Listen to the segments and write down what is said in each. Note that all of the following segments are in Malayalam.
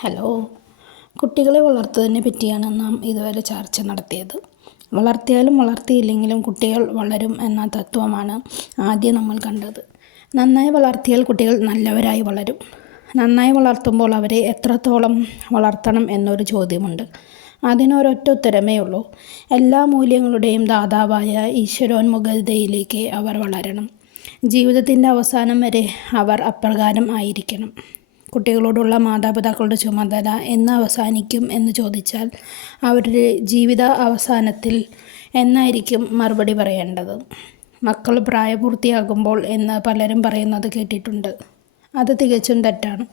ഹലോ. കുട്ടികളെ വളർത്തുന്നതിനെ പറ്റിയാണ് നാം ഇതുവരെ ചർച്ച നടത്തിയത്. വളർത്തിയാലും വളർത്തിയില്ലെങ്കിലും കുട്ടികൾ വളരും എന്ന തത്വമാണ് ആദ്യം നമ്മൾ കണ്ടത്. നന്നായി വളർത്തിയാൽ കുട്ടികൾ നല്ലവരായി വളരും. നന്നായി വളർത്തുമ്പോൾ അവരെ എത്രത്തോളം വളർത്തണം എന്നൊരു ചോദ്യമുണ്ട്. അതിനൊരൊറ്റ ഉത്തരമേ ഉള്ളൂ. എല്ലാ മൂല്യങ്ങളുടെയും ദാതാവായ ഈശ്വരോന്മുഖതയിലേക്ക് അവർ വളരണം. ജീവിതത്തിൻ്റെ അവസാനം വരെ അവർ അപ്രകാരം ആയിരിക്കണം. കുട്ടികളോടുള്ള മാതാപിതാക്കളുടെ ചുമതല എന്ന് അവസാനിക്കും എന്ന് ചോദിച്ചാൽ അവരുടെ ജീവിത അവസാനത്തിൽ എന്നായിരിക്കും മറുപടി പറയേണ്ടത്? മക്കൾ പ്രായപൂർത്തിയാകുമ്പോൾ എന്ന് പലരും പറയുന്നത് കേട്ടിട്ടുണ്ട്. അത് തികച്ചും തെറ്റാണ്.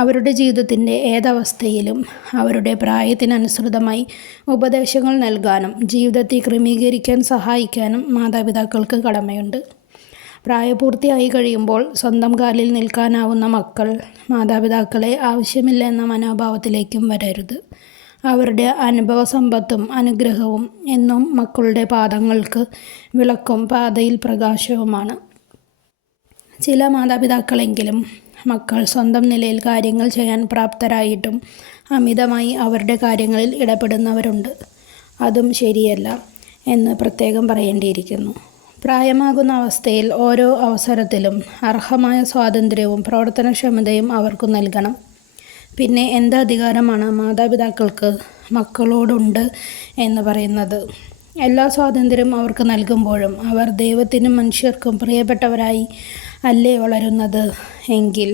അവരുടെ ജീവിതത്തിൻ്റെ ഏതവസ്ഥയിലും അവരുടെ പ്രായത്തിനനുസൃതമായി ഉപദേശങ്ങൾ നൽകാനും ജീവിതത്തെ ക്രമീകരിക്കാൻ സഹായിക്കാനും മാതാപിതാക്കൾക്ക് കടമയുണ്ട്. പ്രായപൂർത്തിയായി കഴിയുമ്പോൾ സ്വന്തം കാലിൽ നിൽക്കാനാവുന്ന മക്കൾ മാതാപിതാക്കളെ ആവശ്യമില്ല എന്ന മനോഭാവത്തിലേക്കും വരരുത്. അവരുടെ അനുഭവസമ്പത്തും അനുഗ്രഹവും എന്നും മക്കളുടെ പാദങ്ങൾക്ക് വിളക്കും പാതയിൽ പ്രകാശവുമാണ്. ചില മാതാപിതാക്കളെങ്കിലും മക്കൾ സ്വന്തം നിലയിൽ കാര്യങ്ങൾ ചെയ്യാൻ പ്രാപ്തരായിട്ടും അമിതമായി അവരുടെ കാര്യങ്ങളിൽ ഇടപെടുന്നവരുണ്ട്. അതും ശരിയല്ല എന്ന് പ്രത്യേകം പറയേണ്ടിയിരിക്കുന്നു. പ്രായമാകുന്ന അവസ്ഥയിൽ ഓരോ അവസരത്തിലും അർഹമായ സ്വാതന്ത്ര്യവും പ്രവർത്തനക്ഷമതയും അവർക്ക് നൽകണം. പിന്നെ എന്ത് അധികാരമാണ് മാതാപിതാക്കൾക്ക് മക്കളോടുണ്ട് എന്ന് പറയുന്നത്? എല്ലാ സ്വാതന്ത്ര്യവും അവർക്ക് നൽകുമ്പോഴും അവർ ദൈവത്തിനും മനുഷ്യർക്കും പ്രിയപ്പെട്ടവരായി അല്ലേ വളരുന്നത്? എങ്കിൽ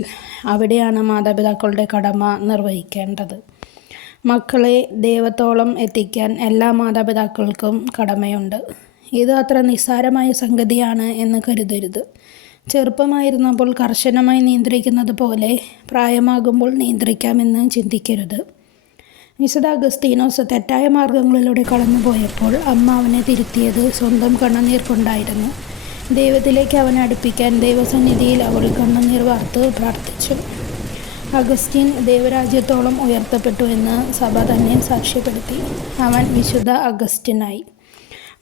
അവിടെയാണ് മാതാപിതാക്കളുടെ കടമ നിർവഹിക്കേണ്ടത്. മക്കളെ ദൈവത്തോളം എത്തിക്കാൻ എല്ലാ മാതാപിതാക്കൾക്കും കടമയുണ്ട്. ഇത് അത്ര നിസ്സാരമായ സംഗതിയാണ് എന്ന് കരുതരുത്. ചെറുപ്പമായിരുന്നപ്പോൾ കർശനമായി നിയന്ത്രിക്കുന്നത് പോലെ പ്രായമാകുമ്പോൾ നിയന്ത്രിക്കാമെന്ന് ചിന്തിക്കരുത്. വിശുദ്ധ അഗസ്തീനോസ് തെറ്റായ മാർഗങ്ങളിലൂടെ കടന്നുപോയപ്പോൾ അമ്മ അവനെ തിരുത്തിയത് സ്വന്തം കണ്ണുനീർ കൊണ്ടായിരുന്നു. ദൈവത്തിലേക്ക് അവനെ അടുപ്പിക്കാൻ ദൈവസന്നിധിയിൽ അവൾ കണ്ണുനീർ വാർത്ത് പ്രാർത്ഥിച്ചു. അഗസ്റ്റിൻ ദൈവരാജ്യത്തോളം ഉയർത്തപ്പെട്ടു എന്ന് സഭ തന്നെ സാക്ഷ്യപ്പെടുത്തി. അവൻ വിശുദ്ധ അഗസ്റ്റിനായി.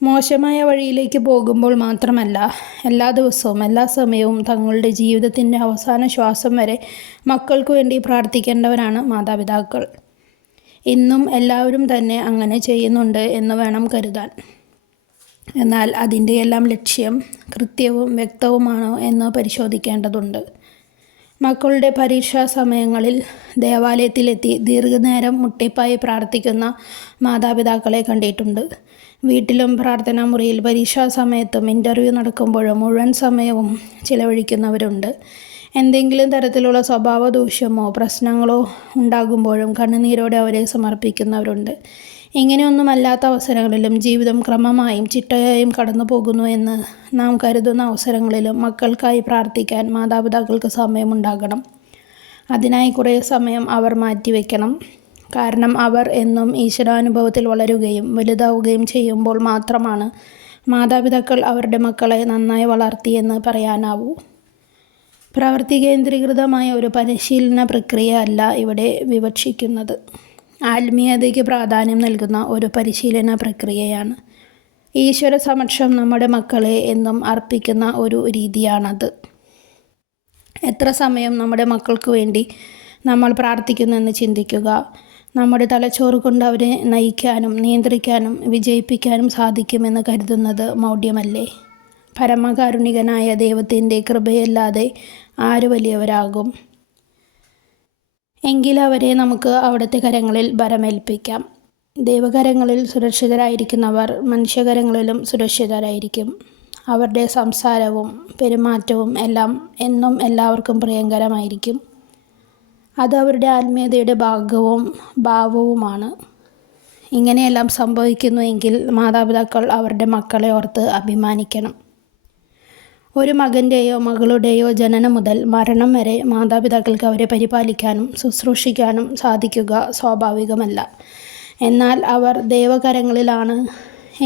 മോശമായ വഴിയിലേക്ക് പോകുമ്പോൾ മാത്രമല്ല, എല്ലാ ദിവസവും എല്ലാ സമയവും തങ്ങളുടെ ജീവിതത്തിൻ്റെ അവസാന ശ്വാസം വരെ മക്കൾക്ക് വേണ്ടി പ്രാർത്ഥിക്കേണ്ടവരാണ് മാതാപിതാക്കൾ. ഇന്നും എല്ലാവരും തന്നെ അങ്ങനെ ചെയ്യുന്നുണ്ട് എന്ന് വേണം കരുതാൻ. എന്നാൽ അതിൻ്റെയെല്ലാം ലക്ഷ്യം കൃത്യവും വ്യക്തവുമാണോ എന്ന് പരിശോധിക്കേണ്ടതുണ്ട്. മക്കളുടെ പരീക്ഷാ സമയങ്ങളിൽ ദേവാലയത്തിലെത്തി ദീർഘനേരം മുട്ടിപ്പായി പ്രാർത്ഥിക്കുന്ന മാതാപിതാക്കളെ കണ്ടിട്ടുണ്ട്. വീട്ടിലും പ്രാർത്ഥനാ മുറിയിൽ പരീക്ഷാ സമയത്തും ഇൻ്റർവ്യൂ നടക്കുമ്പോഴും മുഴുവൻ സമയവും ചിലവഴിക്കുന്നവരുണ്ട്. എന്തെങ്കിലും തരത്തിലുള്ള സ്വഭാവ ദൂഷ്യമോ പ്രശ്നങ്ങളോ ഉണ്ടാകുമ്പോഴും കണ്ണുനീരോടെ അവരെ സമർപ്പിക്കുന്നവരുണ്ട്. ഇങ്ങനെയൊന്നുമല്ലാത്ത അവസരങ്ങളിലും ജീവിതം ക്രമമായും ചിട്ടയായും കടന്നു പോകുന്നു എന്ന് നാം കരുതുന്ന അവസരങ്ങളിലും മക്കൾക്കായി പ്രാർത്ഥിക്കാൻ മാതാപിതാക്കൾക്ക് സമയമുണ്ടാകണം. അതിനായി കുറേ സമയം അവർ മാറ്റിവെക്കണം. കാരണം അവർ എന്നും ഈശ്വരാനുഭവത്തിൽ വളരുകയും വലുതാവുകയും ചെയ്യുമ്പോൾ മാത്രമാണ് മാതാപിതാക്കൾ അവരുടെ മക്കളെ നന്നായി വളർത്തിയെന്ന് പറയാനാവൂ. പ്രവൃത്തി കേന്ദ്രീകൃതമായ ഒരു പരിശീലന പ്രക്രിയ അല്ല ഇവിടെ വിവക്ഷിക്കുന്നത്. ആത്മീയതയ്ക്ക് പ്രാധാന്യം നൽകുന്ന ഒരു പരിശീലന പ്രക്രിയയാണ്. ഈശ്വര സമക്ഷം നമ്മുടെ മക്കളെ എന്നും അർപ്പിക്കുന്ന ഒരു രീതിയാണത്. എത്ര സമയം നമ്മുടെ മക്കൾക്ക് വേണ്ടി നമ്മൾ പ്രാർത്ഥിക്കുന്നെന്ന് ചിന്തിക്കുക. നമ്മുടെ തലച്ചോറ് കൊണ്ട് അവരെ നയിക്കാനും നിയന്ത്രിക്കാനും വിജയിപ്പിക്കാനും സാധിക്കുമെന്ന് കരുതുന്നത് മൗഢ്യമല്ലേ? പരമകാരുണികനായ ദൈവത്തിൻ്റെ കൃപയല്ലാതെ ആര് വലിയവരാകും? എങ്കിലവരെ നമുക്ക് അവിടുത്തെ കരങ്ങളിൽ ഭരമേൽപ്പിക്കാം. ദൈവകരങ്ങളിൽ സുരക്ഷിതരായിരിക്കുന്നവർ മനുഷ്യകരങ്ങളിലും സുരക്ഷിതരായിരിക്കും. അവരുടെ സംസാരവും പെരുമാറ്റവും എല്ലാം എന്നും എല്ലാവർക്കും പ്രിയങ്കരമായിരിക്കും. അത് അവരുടെ ആത്മീയതയുടെ ഭാവവുമാണ്. ഇങ്ങനെയെല്ലാം സംഭവിക്കുന്നുവെങ്കിൽ മാതാപിതാക്കൾ അവരുടെ മക്കളെ ഓർത്ത് അഭിമാനിക്കണം. ഒരു മകൻ്റെയോ മകളുടെയോ ജനനം മുതൽ മരണം വരെ മാതാപിതാക്കൾക്ക് അവരെ പരിപാലിക്കാനും ശുശ്രൂഷിക്കാനും സാധിക്കുക സ്വാഭാവികമല്ല. എന്നാൽ അവർ ദൈവകരങ്ങളിലാണ്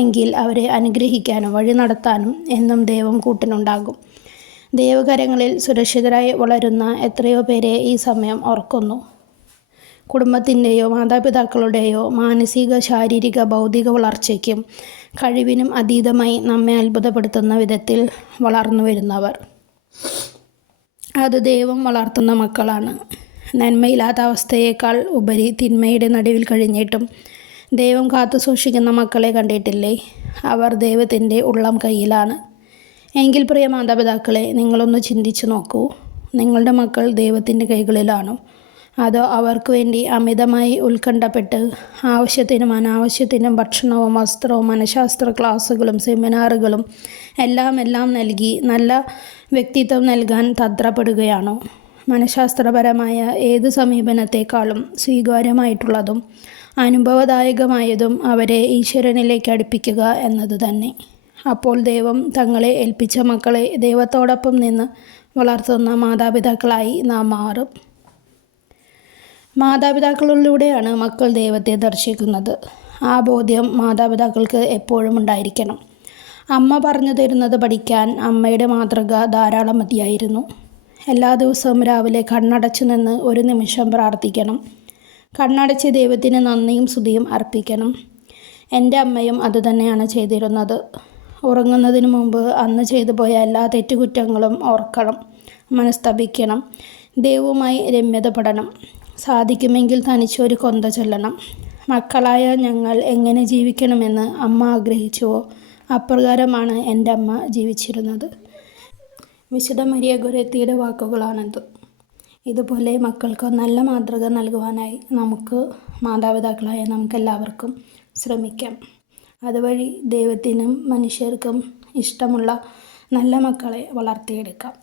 എങ്കിൽ അവരെ അനുഗ്രഹിക്കാനും വഴി നടത്താനും എന്നും ദൈവം കൂട്ടിനുണ്ടാകും. ദൈവകരങ്ങളിൽ സുരക്ഷിതരായി വളരുന്ന എത്രയോ പേരെ ഈ സമയം ഓർക്കുന്നു. കുടുംബത്തിൻ്റെയോ മാതാപിതാക്കളുടെയോ മാനസിക ശാരീരിക ഭൗതിക വളർച്ചയ്ക്കും കഴിവിനും അതീതമായി നമ്മെ അത്ഭുതപ്പെടുത്തുന്ന വിധത്തിൽ വളർന്നു വരുന്നവർ. അത് ദൈവം വളർത്തുന്ന മക്കളാണ്. നന്മയില്ലാത്ത അവസ്ഥയേക്കാൾ ഉപരി തിന്മയുടെ നടുവിൽ കഴിഞ്ഞിട്ടും ദൈവം കാത്തു സൂക്ഷിക്കുന്ന മക്കളെ കണ്ടിട്ടില്ലേ? അവർ ദൈവത്തിൻ്റെ ഉള്ളം കയ്യിലാണ്. എങ്കിൽ പ്രിയ മാതാപിതാക്കളെ, നിങ്ങളൊന്ന് ചിന്തിച്ചു നോക്കൂ. നിങ്ങളുടെ മക്കൾ ദൈവത്തിൻ്റെ കൈകളിലാണോ? അതോ അവർക്ക് വേണ്ടി അമിതമായി ഉത്കണ്ഠപ്പെട്ട് ആവശ്യത്തിനും അനാവശ്യത്തിനും ഭക്ഷണവും വസ്ത്രവും മനഃശാസ്ത്ര ക്ലാസ്സുകളും സെമിനാറുകളും എല്ലാം നൽകി നല്ല വ്യക്തിത്വം നൽകാൻ തത്രപ്പെടുകയാണോ? മനഃശാസ്ത്രപരമായ ഏത് സമീപനത്തെക്കാളും സ്വീകാര്യമായിട്ടുള്ളതും അനുഭവദായകമായതും അവരെ ഈശ്വരനിലേക്ക് അടുപ്പിക്കുക എന്നത് തന്നെ. അപ്പോൾ ദൈവം തങ്ങളെ ഏൽപ്പിച്ച മക്കളെ ദൈവത്തോടൊപ്പം നിന്ന് വളർത്തുന്ന മാതാപിതാക്കളായി നാം മാറും. മാതാപിതാക്കളിലൂടെയാണ് മക്കൾ ദൈവത്തെ ദർശിക്കുന്നത്. ആ ബോധ്യം മാതാപിതാക്കൾക്ക് എപ്പോഴും ഉണ്ടായിരിക്കണം. അമ്മ പറഞ്ഞു തരുന്നത് പഠിക്കാൻ അമ്മയുടെ മാതൃക ധാരാളം മതിയായിരുന്നു. എല്ലാ ദിവസവും രാവിലെ കണ്ണടച്ചു നിന്ന് ഒരു നിമിഷം പ്രാർത്ഥിക്കണം. കണ്ണടച്ച് ദൈവത്തിന് നന്ദിയും സ്തുതിയും അർപ്പിക്കണം. എൻ്റെ അമ്മയും അതുതന്നെയാണ് ചെയ്തിരുന്നത്. ഉറങ്ങുന്നതിന് മുമ്പ് അന്ന് ചെയ്തു പോയ എല്ലാ തെറ്റുകുറ്റങ്ങളും ഓർക്കണം, മനസ്തപിക്കണം, ദൈവവുമായി രമ്യതപ്പെടണം. സാധിക്കുമെങ്കിൽ തനിച്ചൊരു കൊന്ത ചൊല്ലണം. മക്കളായ ഞങ്ങൾ എങ്ങനെ ജീവിക്കണമെന്ന് അമ്മ ആഗ്രഹിച്ചുവോ അപ്രകാരമാണ് എൻ്റെ അമ്മ ജീവിച്ചിരുന്നത്. വിശുദ്ധ മരിയ ഗൊരെത്തിയുടെ വാക്കുകളാണിത്. ഇതുപോലെ മക്കൾക്ക് നല്ല മാതൃക നൽകുവാനായി നമുക്ക് മാതാപിതാക്കളായ നമുക്കെല്ലാവർക്കും ശ്രമിക്കാം. അതുവഴി ദൈവത്തിനും മനുഷ്യർക്കും ഇഷ്ടമുള്ള നല്ല മക്കളെ വളർത്തിയെടുക്കാം.